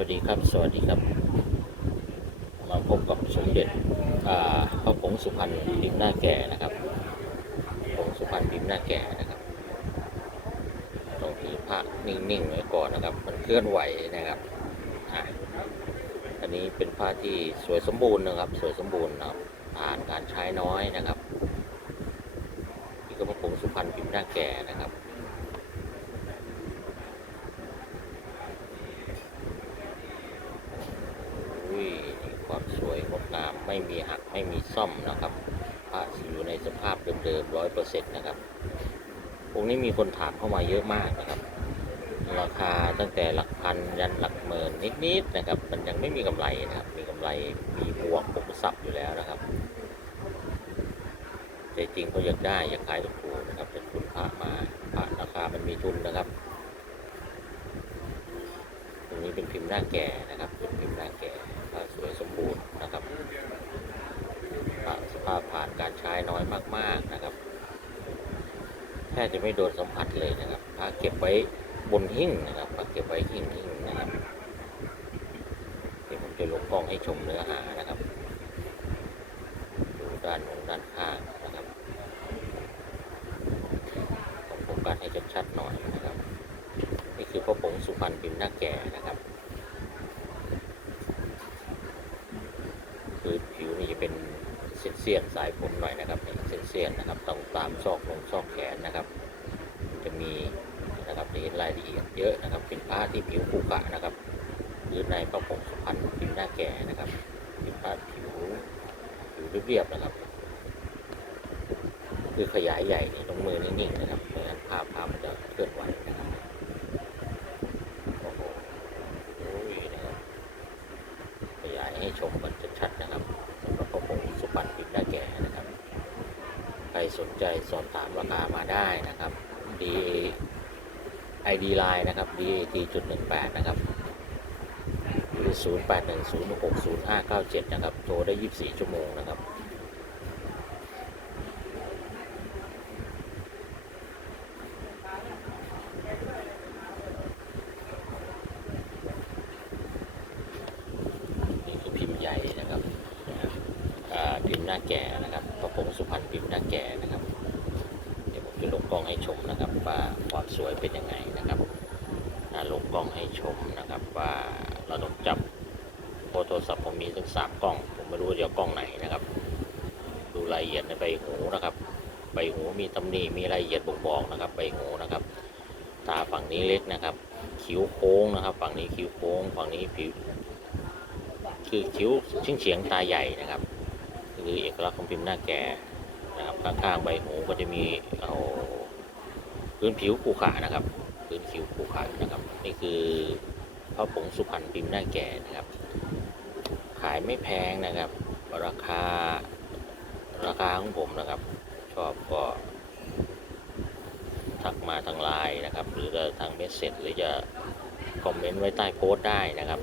วัสดีครับ สวัสดีครับ มาพบกับสมเด็จอ่าพระผงสุพรรณพิมพ์หน้าแก่นะครับผงสุพรรณพิมพ์หน้าแก่นะครับต้องถือพระนิ่งๆไว้ก่อนนะครับ มันเคลื่อนไหวนะครับอันนี้เป็นผ้าที่สวยสมบูรณ์นะครับ สวยสมบูรณ์นะครับผ่านการใช้น้อยนะครับนี่ก็พระผงสุพรรณพิมพ์หน้าแก่นะครับ อุ้ยความสวยงดงาม ไม่มีหักไม่มีซ่อมนะครับพระอยู่ในสภาพเดิมๆร้อยเปอร์เซ็นต์นะครับองค์นี้มีคนถามเข้ามาเยอะมากนะครับ ราคาตั้งแต่หลักพันยันหลักหมื่นนิดๆนะครับ มันยังไม่มีกำไรนะครับ มีกำไรมีบวกปกทรัพย์อยู่แล้วนะครับแต่จริงเขาอยากได้อยากขายถูกนะครับเป็นทุนพระมาพระราคามันมีทุนนะครับตรงนี้เป็นพิมพ์หน้าแก่นะครับเป็นพิมพ์หน้าแก่พระสวยสมบูรณ์นะครับพระสภาพผ่านการใช้น้อยมากๆนะครับ แทบจะไม่โดนสัมผัสเลยนะครับพระเก็บไว้บนหิ้งนะครับพระเก็บไว้หิ้งหิ้งนะครับเดี๋ยวผมจะลงกล้องให้ชมเนื้อหานะครับดูด้านลงด้านข้างนะครับต้องโฟกัสให้ชัดๆหน่อยนะครับ นี่คือพระผงสุพรรณพิมพ์หน้าแก่นะครับคือผิวนี่จะเป็น เส้นเสียนสายผมหน่อยนะครับเนี่ยเส้นเสียนนะครับต้องตามซอกลงซอกแขนนะครับ จะมีนะครับเห็นรายละเอียดเยอะนะครับ เป็นผ้าที่ผิวขรุขระนะครับคือในพระผงสุพรรณพิมพ์หน้าแก่นะครับเป็นผ้าผิวผิวเรียบๆนะครับ คือขยายใหญ่นี่ลงมือนิ่งๆนะครับไม่งั้นภาพภาพมันจะเคลื่อนไหวนะครับโอ้โหโอ้ยนะครับขยายให้ชมกันชัดๆนะครับ บัตรปิดได้แก่นะครับ ใครสนใจสอบถามราคามาได้นะครับ D ID Line นะครับ DAT จุดหนึ่งแปดนะครับหรือศูนย์แปดหนึ่งศูนย์หกศูนย์ห้าเก้าเจ็ดนะครับ โทรได้ยี่สิบสี่ชั่วโมงนะครับ นี่คือพิมพ์ใหญ่นะครับอ่าพิมพ์ห น้าแก่นะครับพระผงสุพรรณพิมพ์หน้าแก่นะครับ เดี๋ยวผมจะลงกล้องให้ชมนะครับ ว่าความสวยเป็นยังไงนะครับลงกล้องให้ชมนะครับ ว่าเราต้องจับโทรศัพท์ผมมีทั้งสามกล้อง ผมไม่รู้จะกล้องไหนนะครับ ดูรายละเอียดในใบหูนะครับใบหูมีตำหนิมีรายละเอียดบ่งบอกนะครับใบหูนะครับ ตาฝั่งนี้เล็กนะครับ คิ้วโค้งนะครับ ฝั่งนี้คิ้วโค้ง ฝั่งนี้ผิว คือคิ้วเฉียงเฉียงตาใหญ่นะครับ คือเอกลักษณ์ของพิมพ์หน้าแก่นะครับข้างๆใบหูก็จะมีเอาพื้นผิวขรุขระนะครับ พื้นผิวขรุขระนะครับ นี่คือพระผงสุพรรณพิมพ์หน้าแก่นะครับ ขายไม่แพงนะครับ ราคาราคาของผมนะครับ ชอบก็ทักมาทางไลน์นะครับ หรือจะทางเมสเซจหรือจะคอมเมนต์ไว้ใต้โพสต์ได้นะครับ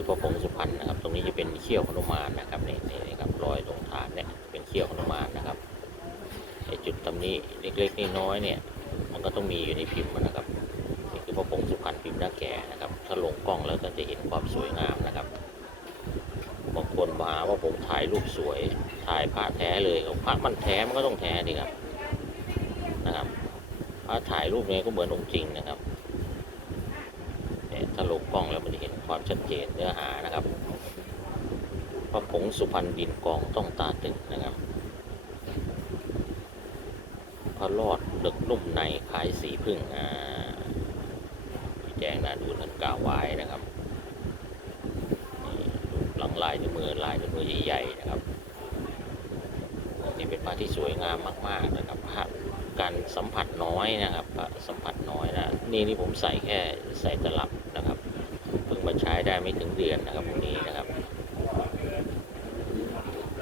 คือพระผงสุพรรณนะครับ ตรงนี้จะเป็นเขี้ยวหนุมานนะครับนี่นี่นะครับรอยตรงฐานเนี่ยเป็นเขี้ยวหนุมานนะครับไอจุดตำหนี้เล็กๆน้อยๆเนี่ย มันก็ต้องมีอยู่ในพิมพ์นะครับนี่คือพระผงสุพรรณพิมพ์หน้าแก่นะครับ ถ้าลงกล้องแล้วก็จะเห็นความสวยงามนะครับบางคนมาว่าผมถ่ายรูปสวยถ่ายพระแท้เลยพระมันแท้มันก็ต้องแท้ดีครับนะครับพระถ่ายรูปนี้ก็เหมือนองค์จริงนะครับ ถ้าลงกล้องแล้วมันจะเห็นความชัดเจนเนื้อหานะครับพระผงสุพรรณดินกองต้องตาตึงนะครับพระรอดดึกนุ่มในขายสีพึ่งอ่าแจ้งนะดูนันกาวไว้นะครับหลังลายด้วยมือลายด้วยมือใหญ่ๆนะครับนี่เป็นพระที่สวยงามมาก ๆ นะครับพระ การสัมผัสน้อยนะครับ สัมผัสน้อยนะนี่นี่ผมใส่แค่ใส่ตลับนะครับเพิ่งมาใช้ได้ไม่ถึงเดือนนะครับพวกนี้นะครับ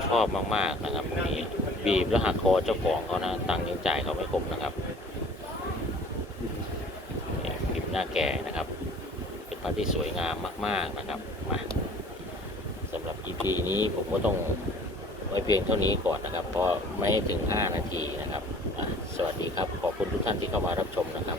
ชอบมากๆนะครับพวกนี้บีบแล้วหักคอเจ้าของเขานะตังค์ยังจ่ายเขาไม่ครบนะครับนี่พิมพ์หน้าแก่นะครับ เป็นพระที่สวยงามมาก ๆนะครับมาสำหรับ EP นี้ผมก็ต้องไว้เพียงเท่านี้ก่อนนะครับ เพราะไม่ถึง 5 นาทีนะครับ สวัสดีครับ ขอบคุณทุกท่านที่เข้ามารับชมนะครับ